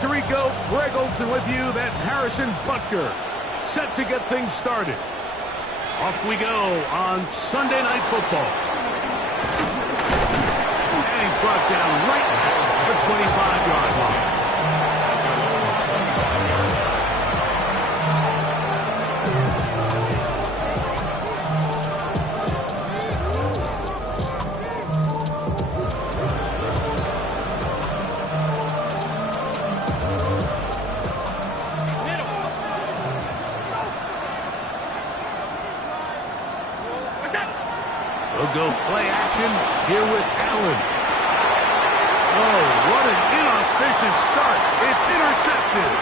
Puerto Rico, Greg Olson with you. That's Harrison Butker, set to get things started. Off we go on Sunday Night Football. And he's brought down right at the 25-yard line. We'll go play action here with Allen. Oh, what an inauspicious start. It's intercepted.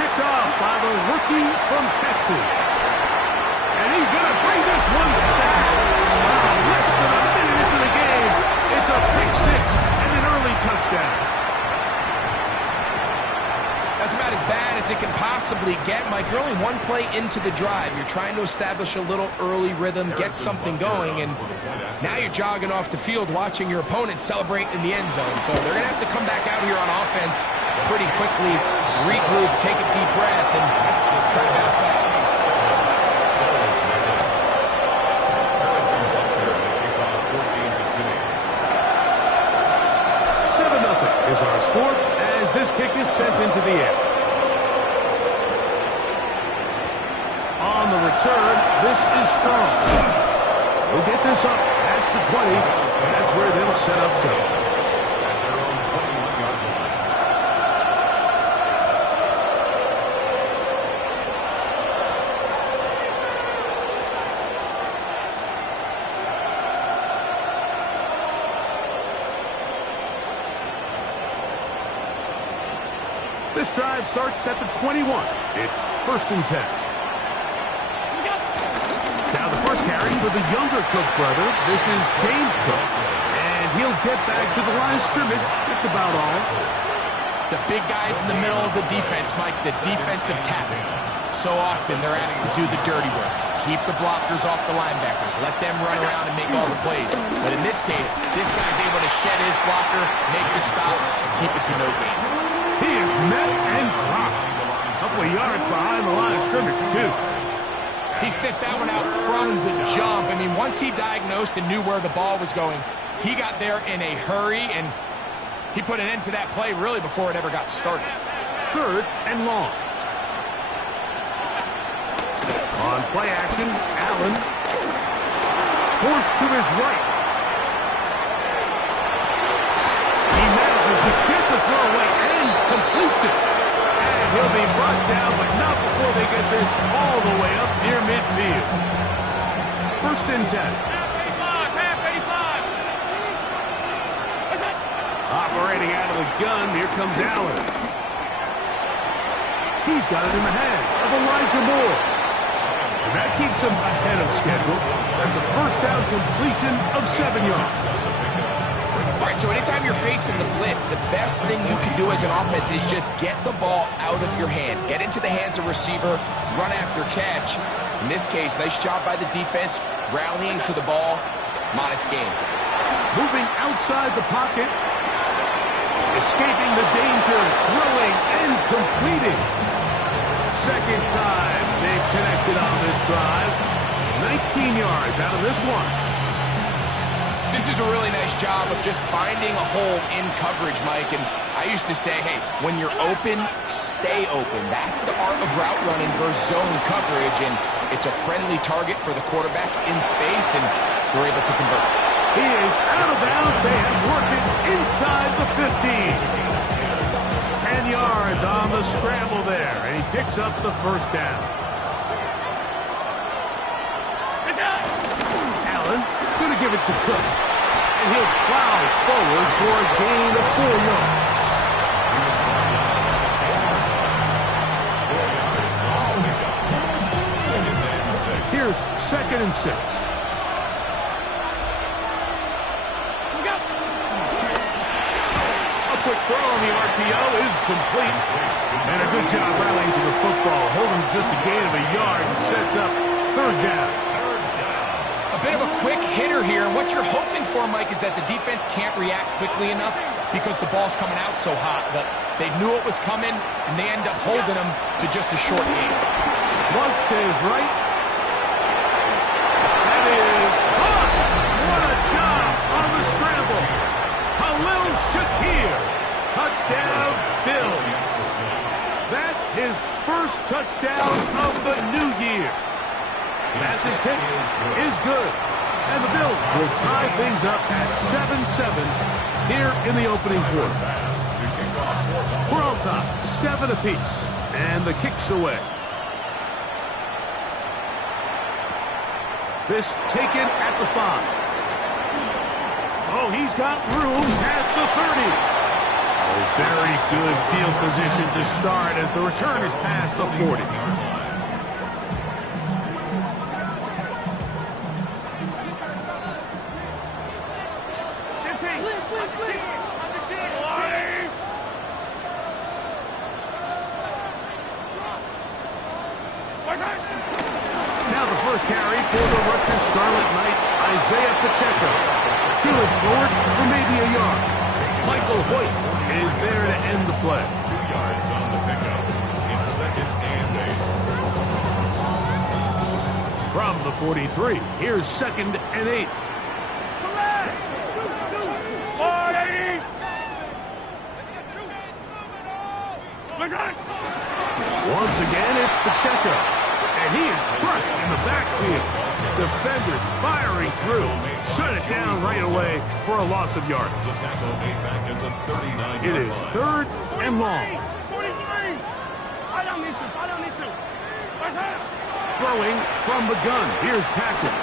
Picked off by the rookie from Texas. And he's going to bring this one back. Wow, less than a minute into the game. It's a pick six and an early touchdown. That's about as bad as it can possibly get, Mike. You're only one play into the drive. You're trying to establish a little early rhythm, get something going, and now you're jogging off the field watching your opponent celebrate in the end zone. So they're going to have to come back out here on offense pretty quickly, regroup, take a deep breath, and try to bounce back. 7-0 is our score as this kick is sent into the air. On the return, this is strong. We'll get this up past the 20, and that's where they'll set up shop. This drive starts at the 21. It's 1st and 10. Now the first carry for the younger Cook brother. This is James Cook. And he'll get back to the line of scrimmage. That's about all. The big guys in the middle of the defense, Mike, the defensive tackles. So often they're asked to do the dirty work. Keep the blockers off the linebackers. Let them run around and make all the plays. But in this case, this guy's able to shed his blocker, make the stop, and keep it to no gain. He is met and dropped. A couple of yards behind the line of scrimmage, too. He sniffed that one out from the jump. I mean, once he diagnosed and knew where the ball was going, he got there in a hurry, and he put an end to that play really before it ever got started. 3rd and long. On play action, Allen forced to his right. He manages to get the throw away and completes it. And he'll be brought down, but not before they get this all the way up near midfield. 1st and 10. Operating out of the gun, here comes Allen. He's got it in the hands of Elijah Moore. And that keeps him ahead of schedule. That's a 1st down completion of 7 yards. All right, so anytime you're facing the blitz, the best thing you can do as an offense is just get the ball out of your hand. Get into the hands of receiver, run after catch. In this case, nice job by the defense, rallying to the ball. Modest gain. Moving outside the pocket. Escaping the danger, throwing and completing. 2nd time they've connected on this drive. 19 yards out of this one. This is a really nice job of just finding a hole in coverage, Mike. And I used to say, hey, when you're open, stay open. That's the art of route running versus zone coverage. And it's a friendly target for the quarterback in space, and they're able to convert. He is out of bounds. They have worked it inside the 15. 10 yards on the scramble there, and he picks up the 1st down. Allen going to give it to Cook, and he'll plow forward for a gain of 4 yards. Here's 2nd and 6. Quick throw on the RPO is complete. And a good job rallying to the football. Holding just a gain of a yard and sets up 3rd down. A bit of a quick hitter here. What you're hoping for, Mike, is that the defense can't react quickly enough because the ball's coming out so hot. But they knew it was coming, and they end up holding him to just a short game. Flush to his right. That is caught. What a job on the scramble. Khalil Shakir. Touchdown, Bills. That's his first touchdown of the new year. Passing kick is good. And the Bills will tie things up at 7-7 here in the opening quarter. We're on top, 7 apiece. And the kick's away. This taken at the 5. Oh, he's got room past the 30. Oh, very good field position to start as the return is past the 40. Now the first carry for the Rutgers Scarlet Knight, Isaiah Pacheco. Good forward for maybe a yard. Michael Hoyt is there to end the play. 2 yards on the pickup. It's 2nd and 8. From the 43, here's 2nd and 8. Once again, it's Pacheco. And he is crushed in the backfield. Defenders firing through. Shut it down right away for a loss of yardage. The tackle made back at the 39-yard It is line. 3rd and long. 43! Throwing from the gun. Here's Patrick.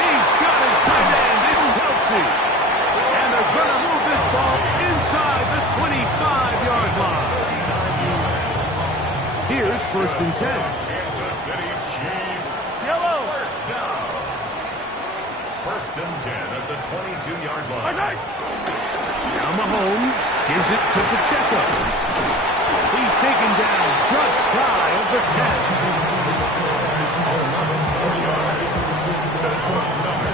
He's got his tight end. It's Kelsey. And they're going to move this ball inside the 25-yard line. Here's 1st and 10. Kansas City Chiefs. Yellow! First down. 1st and 10 at the 22-yard line. Now Mahomes gives it to Pacheco. He's taken down just shy of the 10.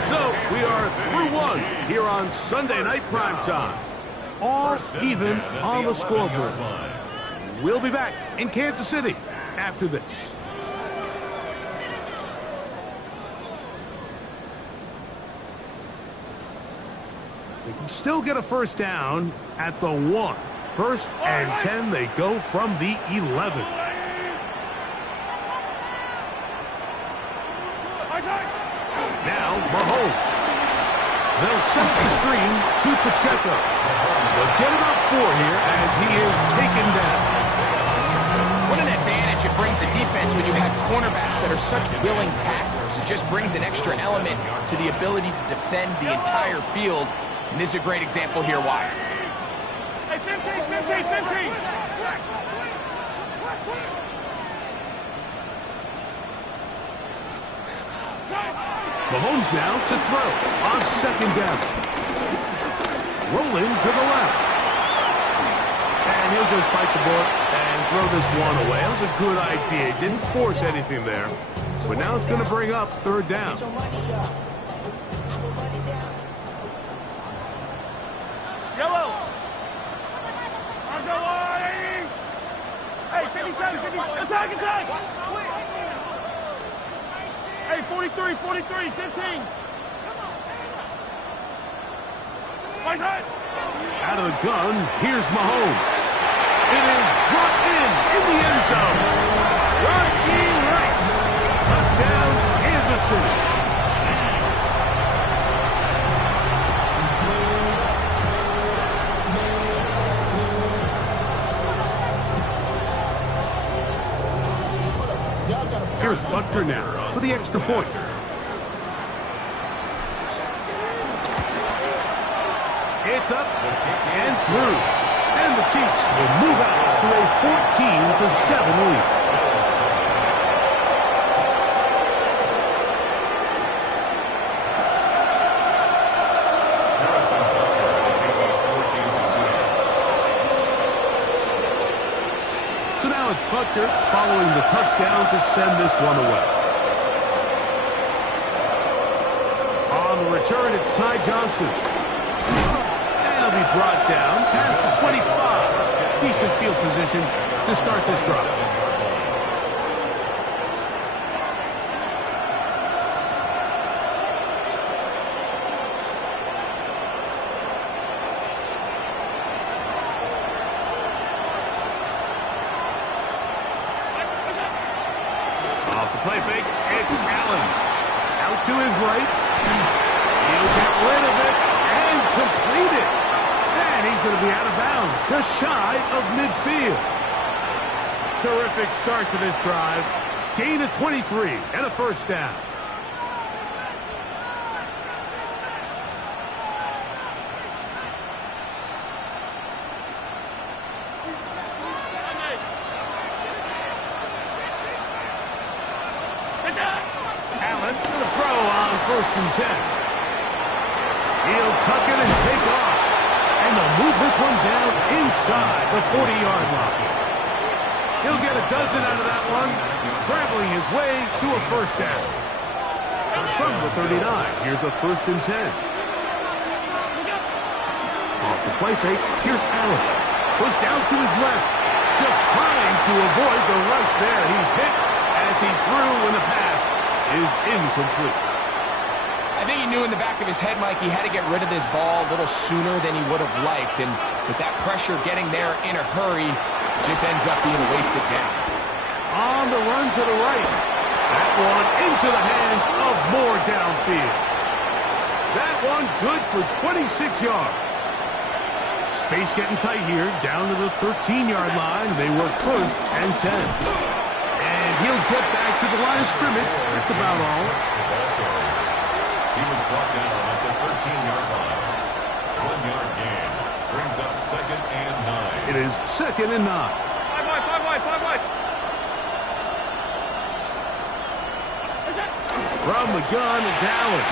So we are through 1 here on Sunday Night Primetime. All even on the scoreboard. We'll be back in Kansas City after this. They can still get a first down at the 1. 1st and 10, they go from the 11. Now Mahomes. They'll set the screen to Pacheco. They'll get about 4 here as he is taken down. What an advantage it brings a defense when you have cornerbacks that are such willing tacklers. It just brings an extra element to the ability to defend the entire field. And this is a great example here why. Hey, 15! Mahomes now to throw on 2nd down. Rolling to the left. And he'll just bite the bullet and throw this one away. That was a good idea. He didn't force anything there. But now it's going to bring up 3rd down. Yellow! Hey, 57, 50, attack! Hey, 43, 15! Out of the gun, here's Mahomes. It is brought in the end zone. Rashee Rice. Touchdown, Kansas City. Here's Butker now for the extra point. It's up and through. And the Chiefs will move out to a 14-7 lead. So now it's Butker following the touchdown to send this one away. On the return, it's Ty Johnson. defensive field position to start this drive. Off the play fake, it's Allen. Out to his right. He'll get rid of it and complete it. And he's going to be out of bounds, just shy of midfield. Terrific start to this drive. Gain of 23 and a first down. Allen to the throw on 1st and 10. He'll tuck it and take off. And they'll move this one down inside the 40-yard line. He'll get a dozen out of that one, scrambling his way to a first down. From the 39, here's a 1st and 10. Off the play fake, here's Allen. Pushed out to his left, just trying to avoid the rush there. He's hit as he threw when the pass is incomplete. I think he knew in the back of his head, Mike, he had to get rid of this ball a little sooner than he would have liked. And with that pressure getting there in a hurry, it just ends up being a wasted down. On the run to the right. That one into the hands of Moore downfield. That one good for 26 yards. Space getting tight here, down to the 13-yard line. They work 1st and 10. And he'll get back to the line of scrimmage. That's about all. He was brought down at the 13-yard line. 1-yard gain brings up 2nd and 9. It is 2nd and 9. 5 wide. From the gun, it's Allen.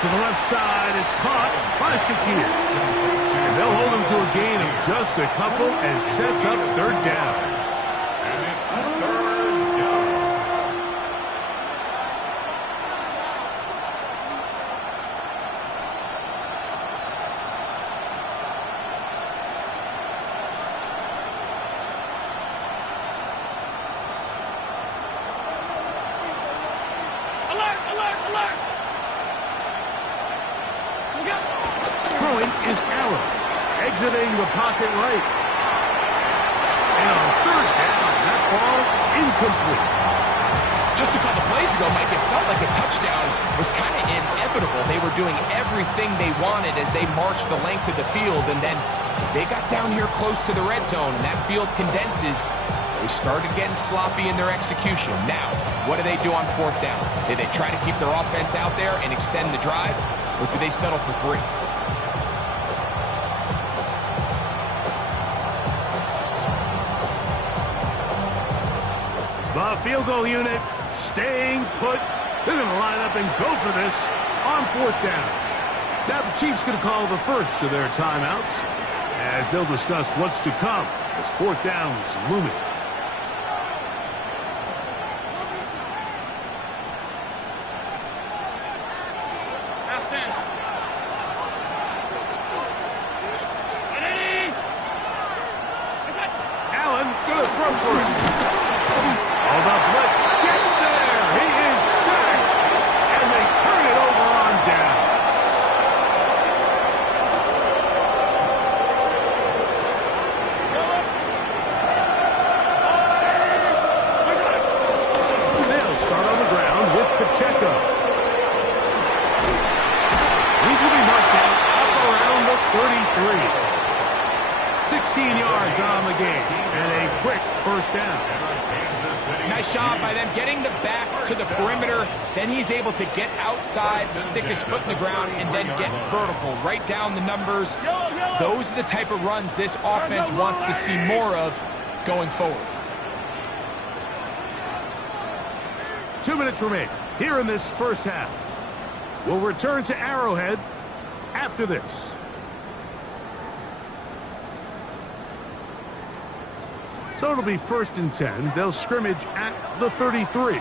To the left side, it's caught by Shakir. And they'll hold him to a gain of just a couple and sets up 3rd down. And it's 3rd down. Alert! Throwing is Allen, exiting the pocket right. And on 3rd down, that ball incomplete. Just a couple plays ago, Mike, it felt like a touchdown was kind of inevitable. They were doing everything they wanted as they marched the length of the field. And then as they got down here close to the red zone and that field condenses, they started getting sloppy in their execution. Now, what do they do on 4th down? Do they try to keep their offense out there and extend the drive, or do they settle for 3? The field goal unit staying put. They're going to line up and go for this on 4th down. Now the Chiefs going to call the first of their timeouts as they'll discuss what's to come as 4th down is looming. Allen going to throw for it. Oh, the blitz gets there. He is sacked, and they turn it over on down. They'll start on the ground with Pacheco. He's going to be marked down up around the 33. 16 yards on the game, and a quick first down. Nice job by them getting the back to the perimeter. Then he's able to get outside, stick his foot in the ground, and then get vertical. Right down the numbers. Those are the type of runs this offense wants to see more of going forward. 2 minutes remain here in this first half. We'll return to Arrowhead after this. So it'll be 1st and 10. They'll scrimmage at the 33.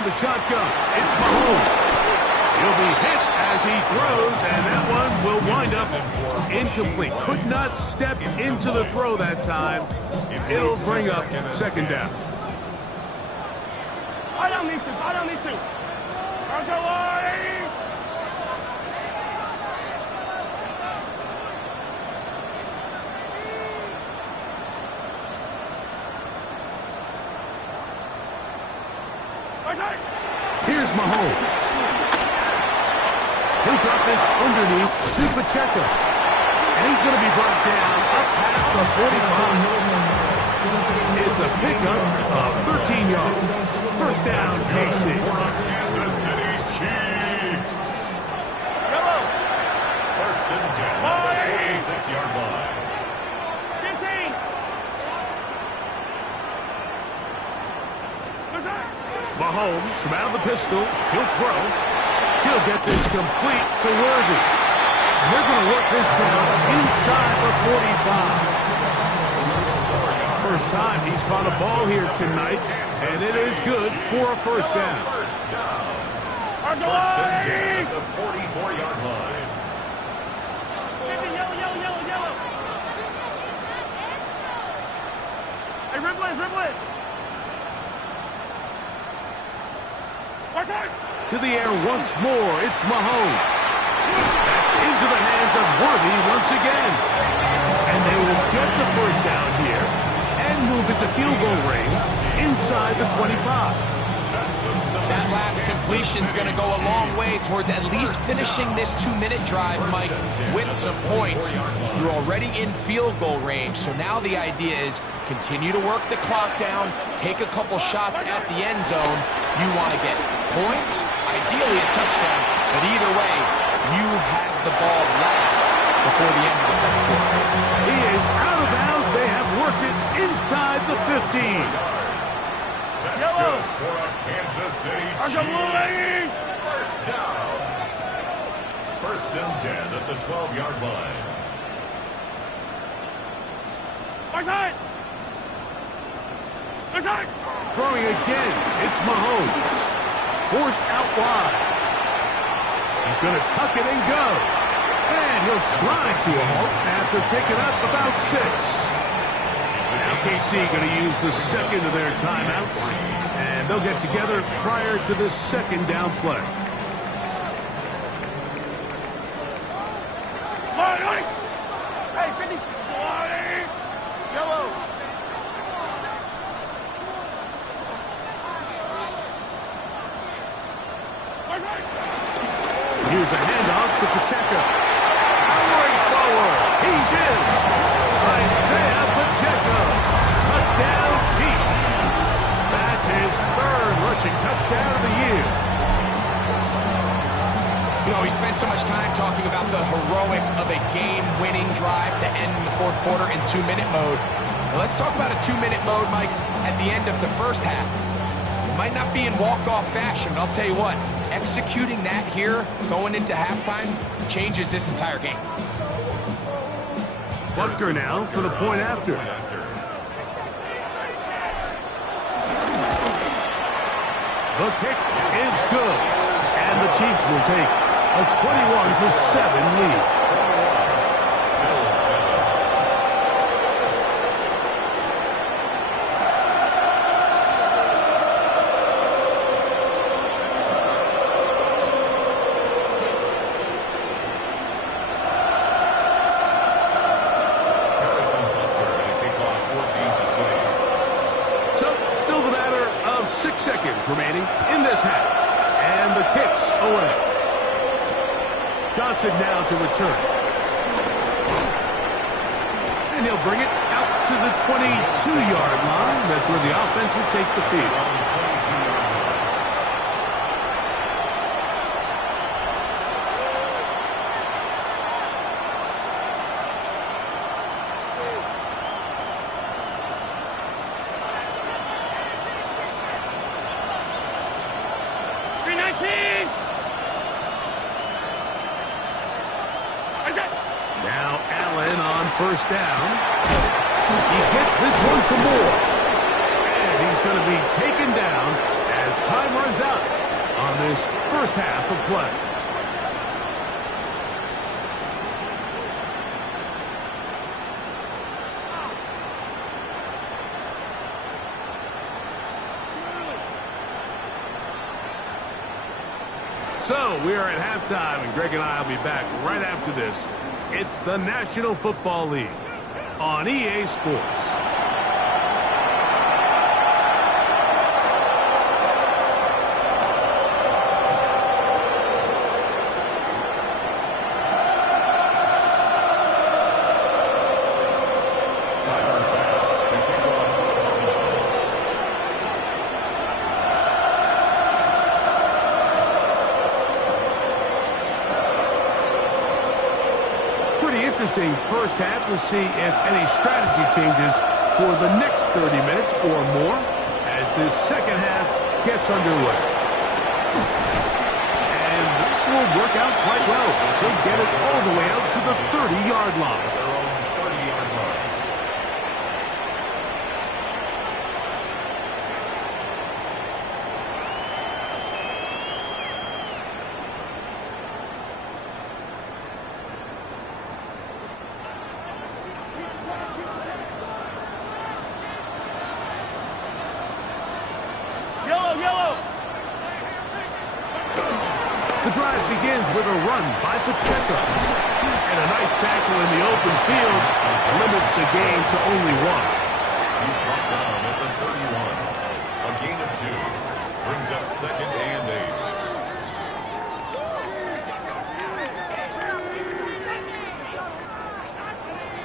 from the shotgun. It's Mahomes. He'll be hit as he throws, and that one will wind up incomplete. Could not step into the throw that time. It'll bring up second down. Eye down these two. Eye down these two. Bronco line. Here's Mahomes. He'll drop this underneath to Pacheco. And he's going to be brought down up past the 45. It's a pickup of 13 yards. First down, KC. Kansas City Chiefs. Yellow. First and 10 at the 46-yard line. 15. Mahomes from out of the pistol. He'll throw. He'll get this complete to Worthy. They're going to work this down inside the 45. First time he's caught a ball here tonight, and it is good for a first down. First and 10 at the 44-yard line. 50, yellow. Hey, ribble it. To the air once more, it's Mahomes. That's into the hands of Worthy once again. And they will get the first down here and move it to field goal range inside the 25. That last completion's going to go a long way towards at least finishing this 2-minute drive, Mike, with some points. You're already in field goal range, so now the idea is continue to work the clock down, take a couple shots at the end zone. You want to get points, ideally a touchdown, but either way, you have the ball last before the end of the second quarter. He is out of bounds. They have worked it inside the 15. That's Yellow. good for a Kansas City Bronco blue Chiefs. lane. First down. First and 10 at the 12-yard line. Throwing again, it's Mahomes. Forced out wide. He's going to tuck it and go. And he'll slide to a halt after picking up about 6. Now KC going to use the second of their timeouts. And they'll get together prior to the second down play. Hey, 50. Yellow. Here's a handoff to Pacheco. Powering forward. He's in. Isaiah Pacheco. Touchdown Chiefs. That's his third rushing touchdown of the year. You know, we spent so much time talking about the heroics of a game-winning drive to end the fourth quarter in 2-minute mode. Now let's talk about a 2-minute mode, Mike, at the end of the first half. It might not be in walk-off fashion, but I'll tell you what, executing that here, going into halftime, changes this entire game. Butker now for the point after. The kick is good. And the Chiefs will take a 21-7 lead. Still the matter of 6 seconds remaining in this half. And the kick's away. Johnson now to return. And he'll bring it out to the 22-yard line. That's where the offense will take the field. Now Allen on first down. He gets this one to Moore. And he's going to be taken down as time runs out on this first half of play. So we are at halftime, and Greg and I will be back right after this. It's the National Football League on EA Sports. Interesting first half. We'll see if any strategy changes for the next 30 minutes or more as this second half gets underway. And this will work out quite well. They get it all the way out to the 30-yard line. The drive begins with a run by Pacheco. And a nice tackle in the open field limits the game to only one. He's brought down at the 31. A gain of 2. Brings up 2nd and 8.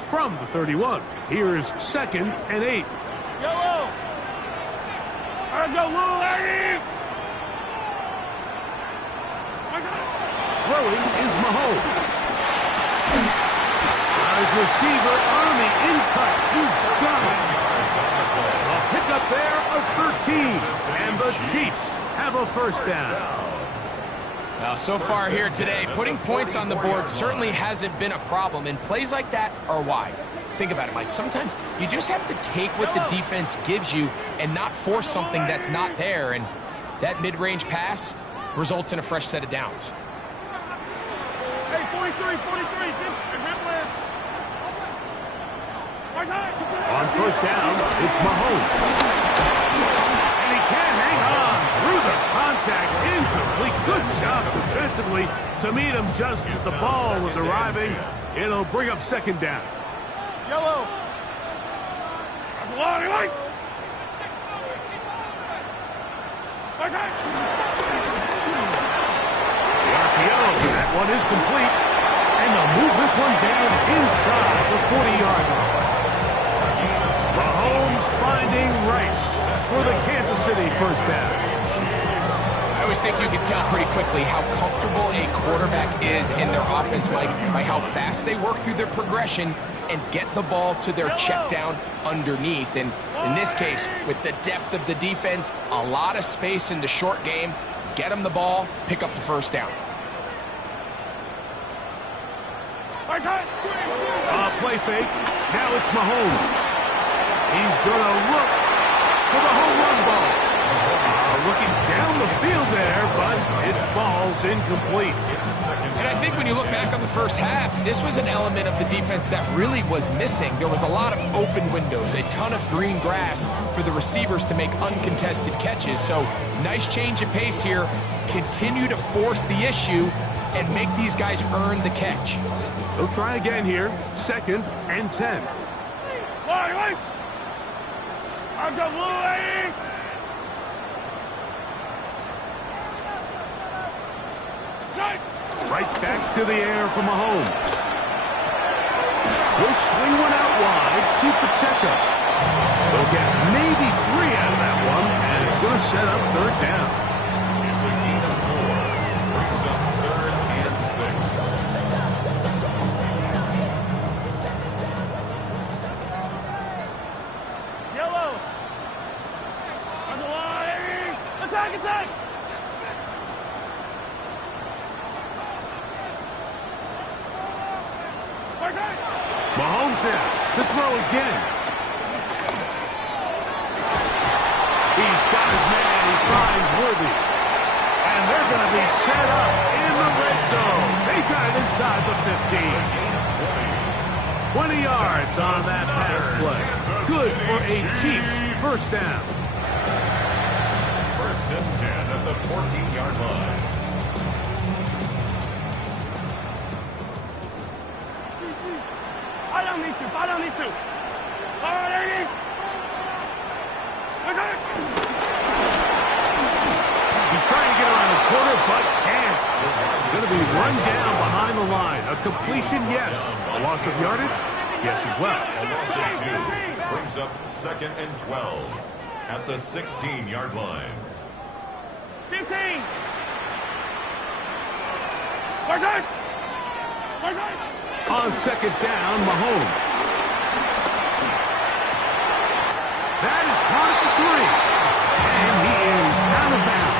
From the 31, here's 2nd and 8. Yellow! I go, little lady! Throwing is Mahomes. His receiver on the in-cut. He's got it. A pickup there of 13. And the Chiefs have a first down. Now, so far here today, putting points on the board certainly hasn't been a problem, and plays like that are why. Think about it, Mike. Sometimes you just have to take what the defense gives you and not force something that's not there, and that mid-range pass results in a fresh set of downs. Hey, 43, 43, just on first down, it's Mahomes. And he can't hang on through the contact. Incomplete. Good job defensively to meet him just as the ball was arriving. It'll bring up 2nd down. Yellow. The RPO, that one is complete. And they'll move this one down inside the 40-yard line. Mahomes finding Rice for the Kansas City first down. I always think you can tell pretty quickly how comfortable a quarterback is in their offense, Mike, by how fast they work through their progression and get the ball to their check down underneath. And in this case, with the depth of the defense, a lot of space in the short game, get them the ball, pick up the first down. Play fake. Now it's Mahomes. He's going to look for the home run ball. Looking down the field there, but it falls incomplete. And I think when you look back on the first half, this was an element of the defense that really was missing. There was a lot of open windows, a ton of green grass for the receivers to make uncontested catches. So nice change of pace here. Continue to force the issue and make these guys earn the catch. They'll try again here. 2nd and 10. I've got little lady! Right back to the air for Mahomes. He'll swing one out wide to Pacheco. They'll get maybe 3 out of that one, and it's going to set up 3rd down. It's a gain of 4. Brings up 3rd and 6. Attack! Mahomes now to throw again. He's got his man. He finds Worthy. And they're going to be set up in the red zone. They got it inside the 15. 20 yards on that pass play. Good for a Chiefs first down. First and 10 at the 14-yard line. Follow these two. Follow these two. Follow these. He's trying to get around the corner, but can't. Going to be run down behind the line. A completion, yes. A loss of yardage, yes as well. A loss of 2 brings up second and 12 at the 16-yard line. 15. Where's it? Where's it? On second down, Mahomes. That is caught at the 3. And he is out of bounds.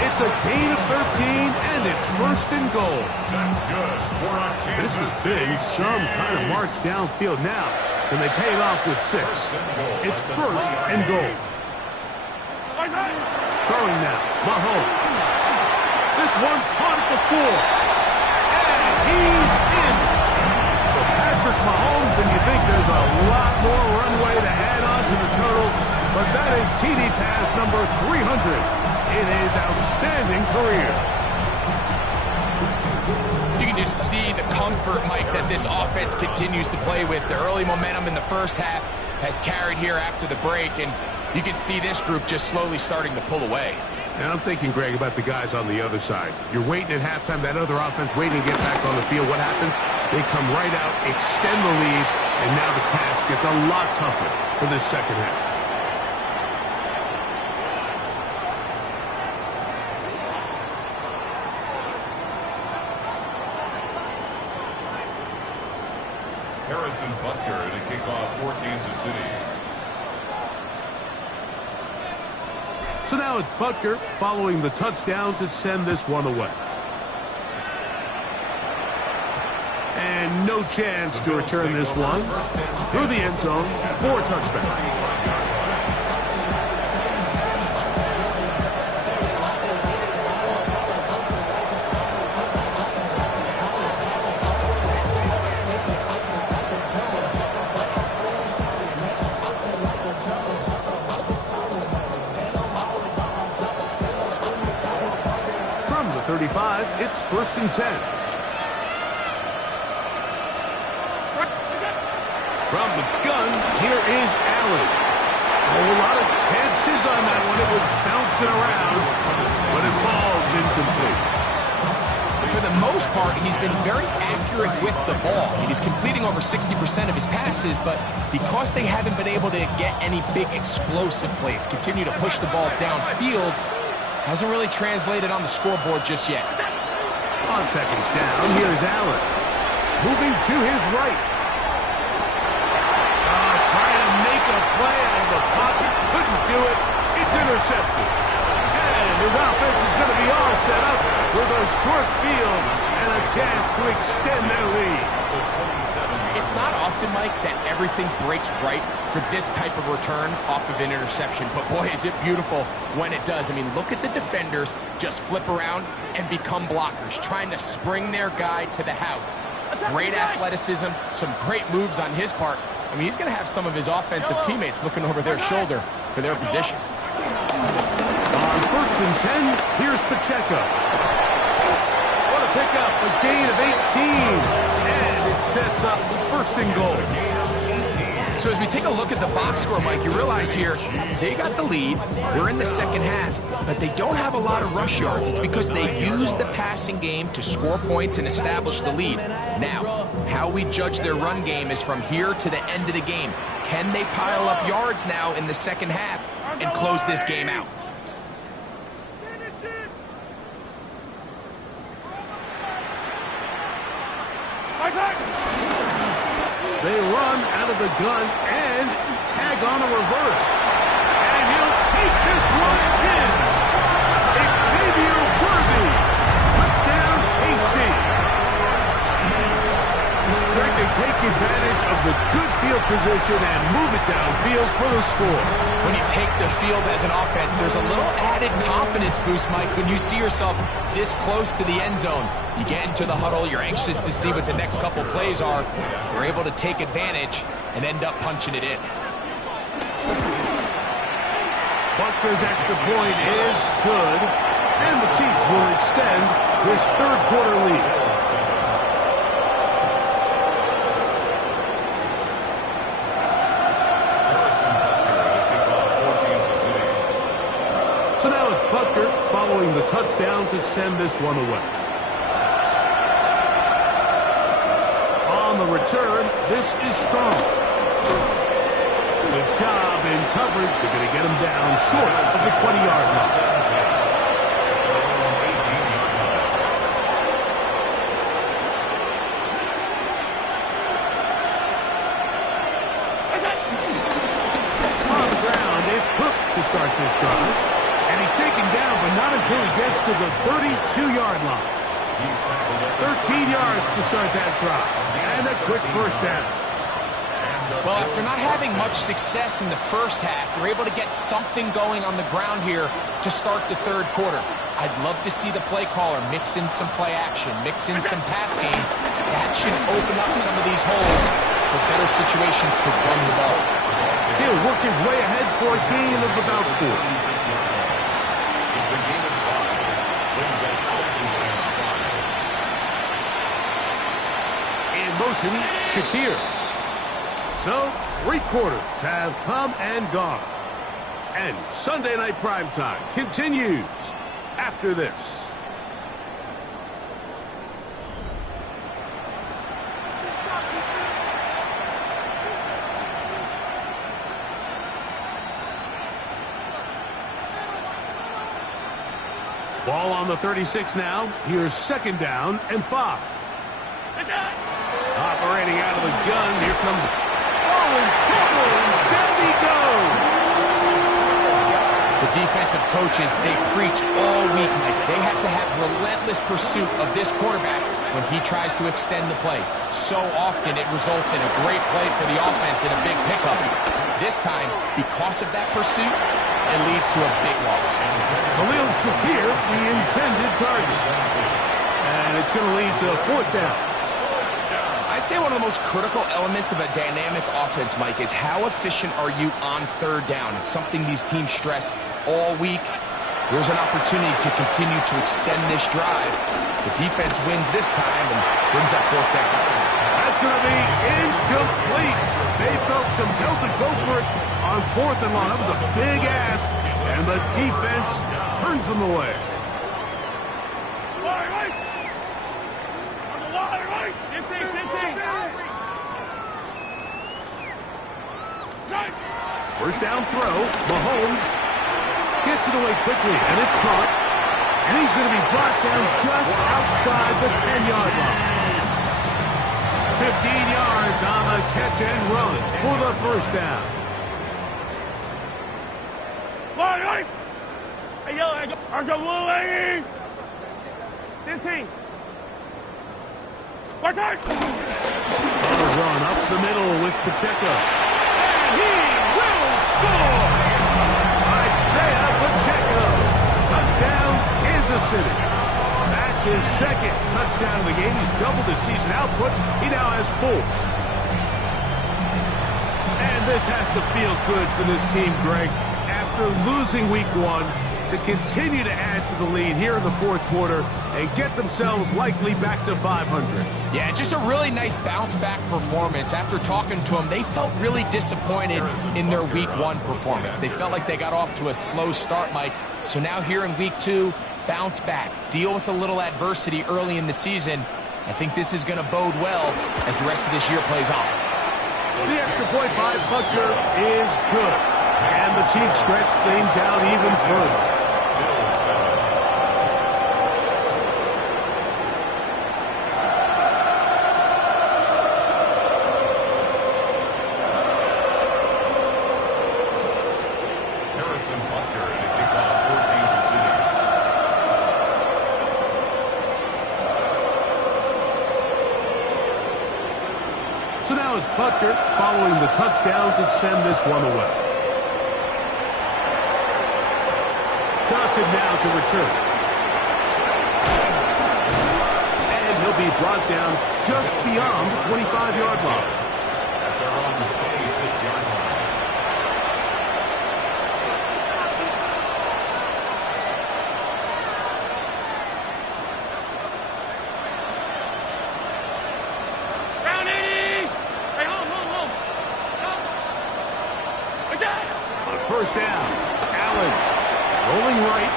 It's a gain of 13, and it's first and goal. That's good for a This Kansas has been some kind of march downfield now. Can they pay it off with 6? It's first and goal. Where's it? Throwing now, Mahomes. This one caught at the 4. And he's in. So Patrick Mahomes, and you think there's a lot more runway to add on to the total, but that is TD pass number 300 in his outstanding career. You can just see the comfort, Mike, that this offense continues to play with. The early momentum in the first half has carried here after the break, and you can see this group just slowly starting to pull away. And I'm thinking, Greg, about the guys on the other side. You're waiting at halftime, that other offense waiting to get back on the field. What happens? They come right out, extend the lead, and now the task gets a lot tougher for this second half. Harrison Butker to kick off for Kansas City. So now it's Butker following the touchdown to send this one away. And no chance to return this one through the end zone for a touchback. From the 35, it's first and 10. From the gun, here is Allen. A whole lot of chances on that one. It was bouncing around, but it falls incomplete. For the most part, he's been very accurate with the ball. He's completing over 60% of his passes, but because they haven't been able to get any big explosive plays, continue to push the ball downfield, hasn't really translated on the scoreboard just yet. On second down, here's Allen. Moving to his right. Trying to make a play out of the pocket. Couldn't do it. It's intercepted. And his offense is going to be all set up with a short field and a chance to extend their lead. It's not often, Mike, that everything breaks right for this type of return off of an interception. But boy, is it beautiful when it does. I mean, look at the defenders just flip around and become blockers, trying to spring their guy to the house. Great athleticism, some great moves on his part. I mean, he's going to have some of his offensive teammates looking over their shoulder for their position. On first and 10, here's Pacheco. What a pickup, a gain of 18. And it sets up first and goal. So as we take a look at the box score, Mike, you realize here they got the lead. We're in the second half, but they don't have a lot of rush yards. It's because they use the passing game to score points and establish the lead. Now, how we judge their run game is from here to the end of the game. Can they pile up yards now in the second half and close this game out? They run out of the gun and tag on a reverse. And he'll take this one in. Xavier Worthy. Touchdown, KC. Greg, they take advantage of the good field position and move it downfield for the score. When you take the field as an offense, there's a little added confidence boost, Mike, when you see yourself this close to the end zone. You get into the huddle, you're anxious to see what the next couple plays are. You're able to take advantage and end up punching it in. Butker's extra point is good, and the Chiefs will extend this third quarter lead. So now it's Butker following the touchdown to send this one away. On the return, this is strong. Good job in coverage. They're going to get him down short of the 20-yard line. On the ground, it's Cook to start this drive. And he's taken down, but not until he gets to the 32-yard line. 13 yards to start that drive. And a quick first down. Well, after not having much success in the first half, they're able to get something going on the ground here to start the third quarter. I'd love to see the play caller mix in some play action, mix in some pass game. That should open up some of these holes for better situations to run the ball. He'll work his way ahead for a gain of about 4. It's a game of 5. Brings up second and 5. In motion, Shakir. So, 3 quarters have come and gone. And Sunday Night Primetime continues after this. Ball on the 36 now. Here's second down and 5. Operating out of the gun. Here comes... Oh, in trouble, and down he goes. The defensive coaches, they preach all week, Mike. They have to have relentless pursuit of this quarterback when he tries to extend the play. So often it results in a great play for the offense and a big pickup. This time, because of that pursuit, it leads to a big loss. Khalil Shakir, the intended target. And it's going to lead to a 4th down. I'd say one of the most critical elements of a dynamic offense, Mike, is how efficient are you on third down. It's something these teams stress all week. Here's an opportunity to continue to extend this drive. The defense wins this time and brings that 4th down. That's going to be incomplete. They felt compelled to go for it on 4th and long. That was a big ask, and the defense turns them away. First down throw. Mahomes gets it away quickly, and it's caught. And he's going to be brought down just outside the 10-yard line. 15 yards on the catch and run for the first down. Run up the middle with Pacheco. And he will score! Isaiah Pacheco. Touchdown, Kansas City. That's his second touchdown of the game. He's doubled his season output. He now has 4. And this has to feel good for this team, Greg. After losing week 1, to continue to add to the lead here in the 4th quarter and get themselves likely back to 500. Yeah, just a really nice bounce-back performance. After talking to them, they felt really disappointed in their week 1 performance. They felt like they got off to a slow start, Mike. So now here in week 2, bounce back, deal with a little adversity early in the season. I think this is going to bode well as the rest of this year plays on. The extra point by Butker is good. And the Chiefs stretch things out even further. So now it's Butker following the touchdown to send this one away. Johnson now to return. And he'll be brought down just beyond the 25-yard line. At their own 26-yard line. Down 80! Hey, hold. What's that? On first down, Allen rolling right.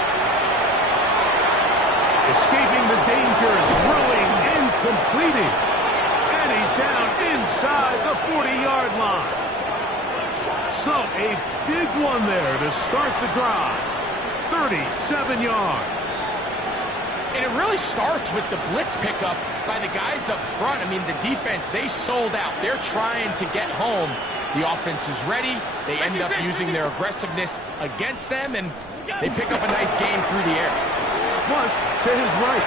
Escaping the danger, throwing and completing. And he's down inside the 40-yard line. So a big one there to start the drive. 37 yards. And it really starts with the blitz pickup by the guys up front. I mean, the defense, they sold out. They're trying to get home. The offense is ready. They end up using their aggressiveness against them, and they pick up a nice gain through the air. Flush to his right.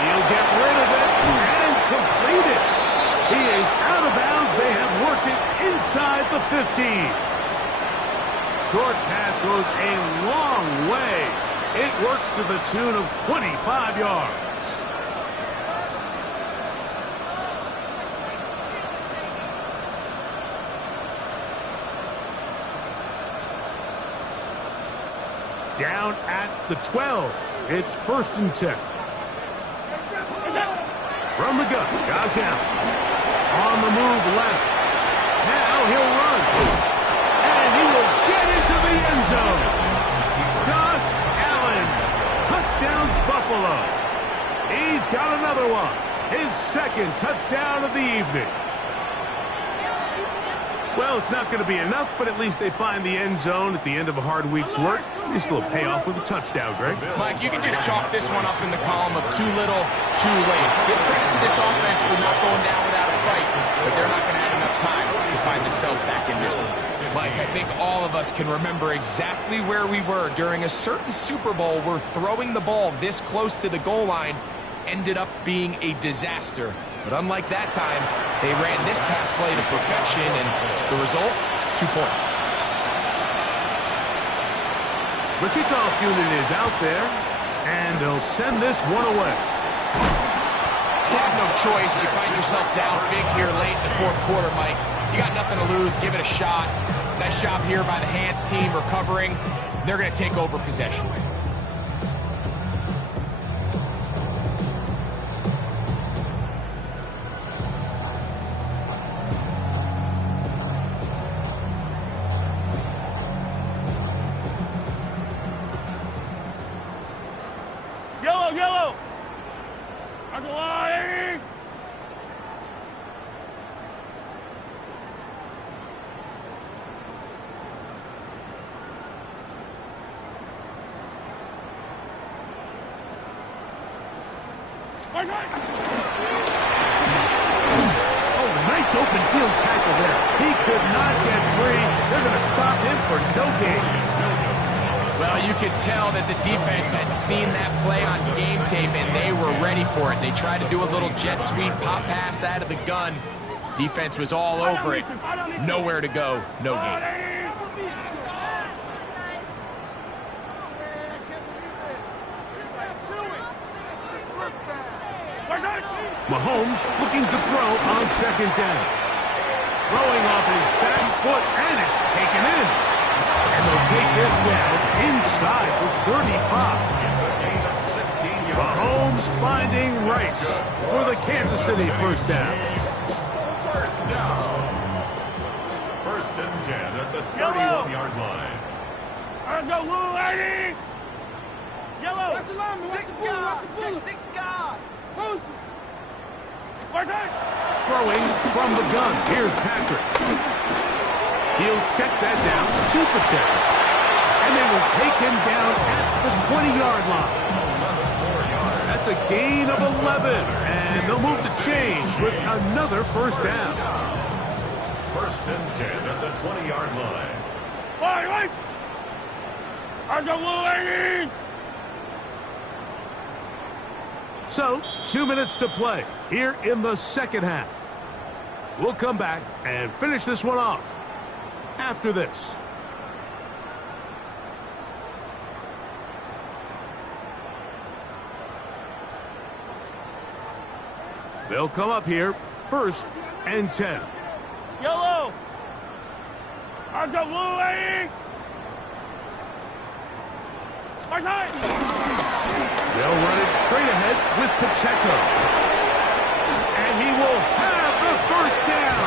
He'll get rid of it and complete it. He is out of bounds. They have worked it inside the 15. Short pass goes a long way. It works to the tune of 25 yards. Down at the 12. It's 1st and 10. From the gun, Josh Allen. On the move left. Now he'll run. And he will get into the end zone. Josh Allen. Touchdown, Buffalo. He's got another one. His 2nd touchdown of the evening. Well, it's not going to be enough, but at least they find the end zone at the end of a hard week's work. They still pay off with a touchdown, Greg. Mike, you can just chalk this one up in the column of too little, too late. Give credit to this offense for not going down without a fight, but they're not going to have enough time to find themselves back in this one. Mike, I think all of us can remember exactly where we were during a certain Super Bowl where throwing the ball this close to the goal line ended up being a disaster. But unlike that time, they ran this pass play to perfection, and the result, 2 points. The kickoff unit is out there, and they'll send this one away. You have no choice. You find yourself down big here late in the 4th quarter, Mike. You got nothing to lose. Give it a shot. Nice job here by the hands team recovering. They're going to take over possession. Yellow! That's a line! Oh, nice open field tackle there. He could not get free. They're going to stop him for no gain. Well, you could tell that the defense had seen that play on game tape, and they were ready for it. They tried to do a little jet sweep pop pass out of the gun. Defense was all over it. Nowhere to go, no gain. Mahomes looking to throw on 2nd down. Throwing off his back foot, and it's taken in. And they'll take this down inside the 35. Mahomes finding Rice for the Kansas City 1st down. 1st down. 1st and 10 at the 31-yard line. Let's go, little lady! Yellow! Watch the lineman, watch the bullet, watch the bullet. Check 6 guard. Post it. Where's it? Throwing from the gun. Here's Patrick. He'll check that down to Pacheco. And they will take him down at the 20-yard line. That's a gain of 11. And they'll move the chains with another 1st down. 1st and 10 at the 20-yard line. Wait! Let's go, little lady! So, 2 minutes to play here in the 2nd half. We'll come back and finish this one off after this. They'll come up here, 1st and 10. Yellow. I've got blue, lady. My side. They'll run it straight ahead with Pacheco. And he will have the 1st down.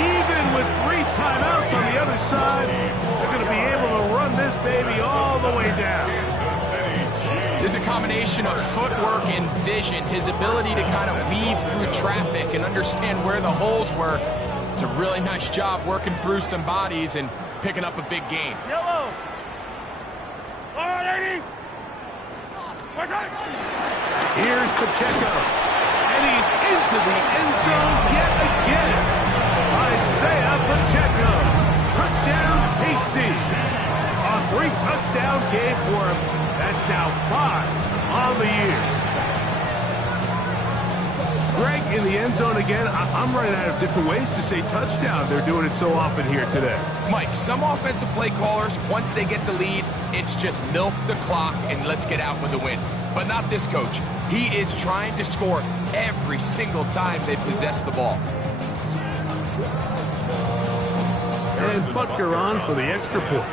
Even with 3 timeouts on the other side, they're going to be able to run this baby all the way down. There's a combination of footwork and vision, his ability to kind of weave through traffic and understand where the holes were. It's a really nice job working through some bodies and picking up a big gain. Yellow. All right, lady. My side. Here's Pacheco. And he's into the end zone yet again. Isaiah Pacheco. Touchdown, KC. A 3-touchdown game for him. That's now 5 on the year. Greg in the end zone again. I'm running out of different ways to say touchdown. They're doing it so often here today. Mike, some offensive play callers, once they get the lead, it's just milk the clock and let's get out with the win. But not this coach. He is trying to score every single time they possess the ball. And Butker on for the extra point.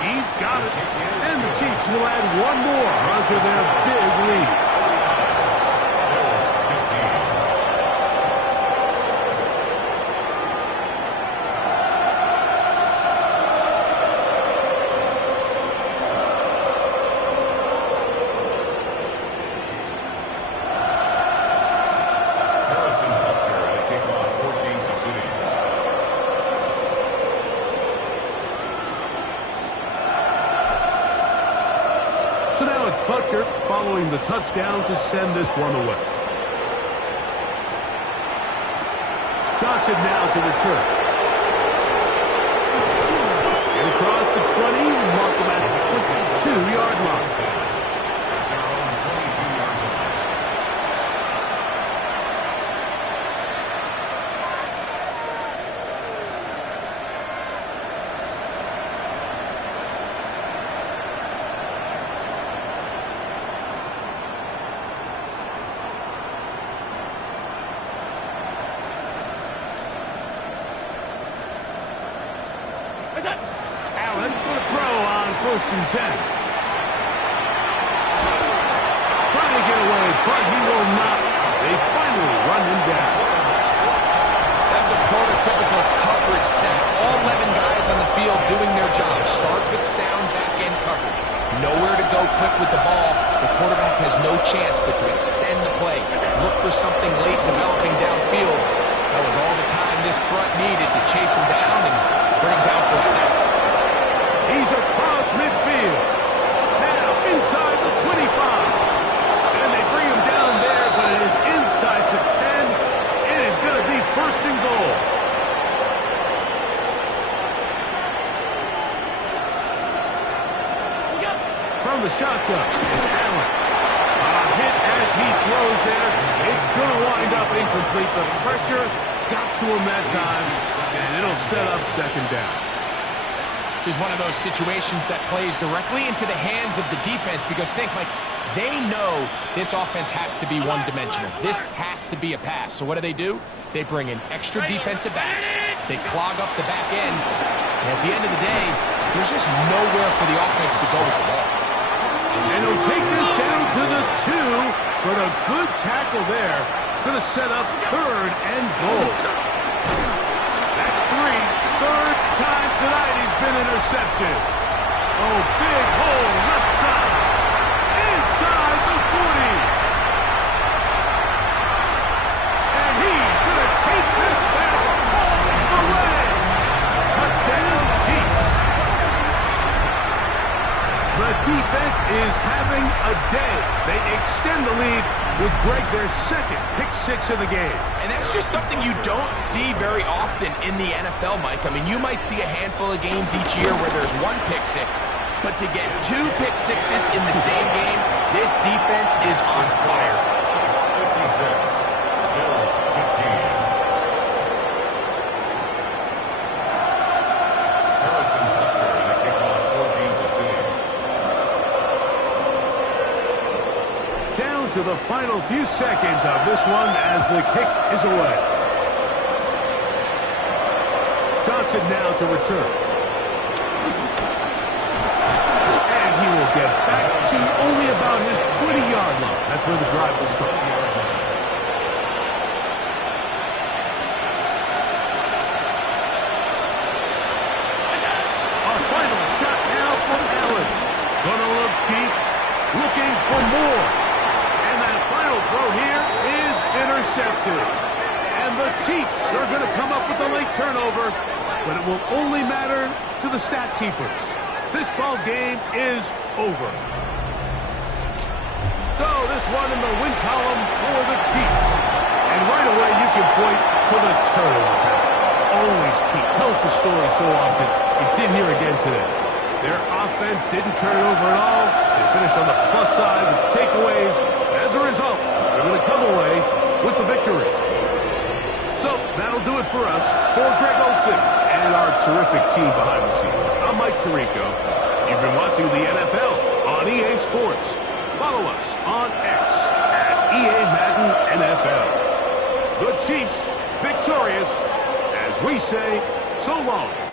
He's got it. And the Chiefs will add one more onto their big lead. So now it's Butker following the touchdown to send this one away. Johnson now to return. And across the 20, mark him at the 22-yard line. Allen for a throw on 1st and 10. Trying to get away, but he will not. They finally run him down. That's a prototypical coverage set. All 11 guys on the field doing their job. Starts with sound back-end coverage. Nowhere to go quick with the ball. The quarterback has no chance but to extend the play. Look for something late developing downfield. That was all the time this front needed to chase him down and bring him down for a sack. He's across midfield. Now inside the 25. And they bring him down there, but it is inside the 10. It is going to be 1st and goal. From the shotgun, it's Allen. A hit as he throws there. It's going to wind up incomplete. The pressure got to him that time, and it'll set up 2nd down. This is one of those situations that plays directly into the hands of the defense because think, Mike, they know this offense has to be one-dimensional. This has to be a pass. So what do? They bring in extra defensive backs. They clog up the back end. And at the end of the day, there's just nowhere for the offense to go with the ball. And he'll take this down to the 2, but a good tackle there. Going to set up 3rd and goal. That's 3rd time tonight he's been intercepted. Oh, big hole left side. Inside the 40. And he's going to take this back all the way. Touchdown, Chiefs. The defense is having a day. They extend the lead with Greg their 2nd pick-6 of the game. And that's just something you don't see very often in the NFL, Mike. I mean, you might see a handful of games each year where there's 1 pick-6. But to get 2 pick sixes in the same game, this defense is on fire. Chiefs 56, Bills 15. Harrison Butker in the kickoff for Kansas City. Down to the final few seconds of this one as the kick is away. Johnson now to return. And he will get back to only about his 20-yard line. That's where the drive will start. Our final shot now from Allen. Gonna look deep, looking for more. And that final throw here is intercepted. And the Chiefs are going to come up with a late turnover, but it will only matter to the stat keepers. This ball game is over. So this one in the win column for the Chiefs. And right away you can point to the turnover. Always key. Tells the story so often. You did here again today. Their offense didn't turn it over at all. They finished on the plus side with takeaways. As a result, they're going to come away with the victory. So that'll do it for us. For Greg Olsen and our terrific team behind the scenes, I'm Mike Tirico. You've been watching the NFL on EA Sports. Follow us on X at EA Madden NFL. The Chiefs victorious as we say so long.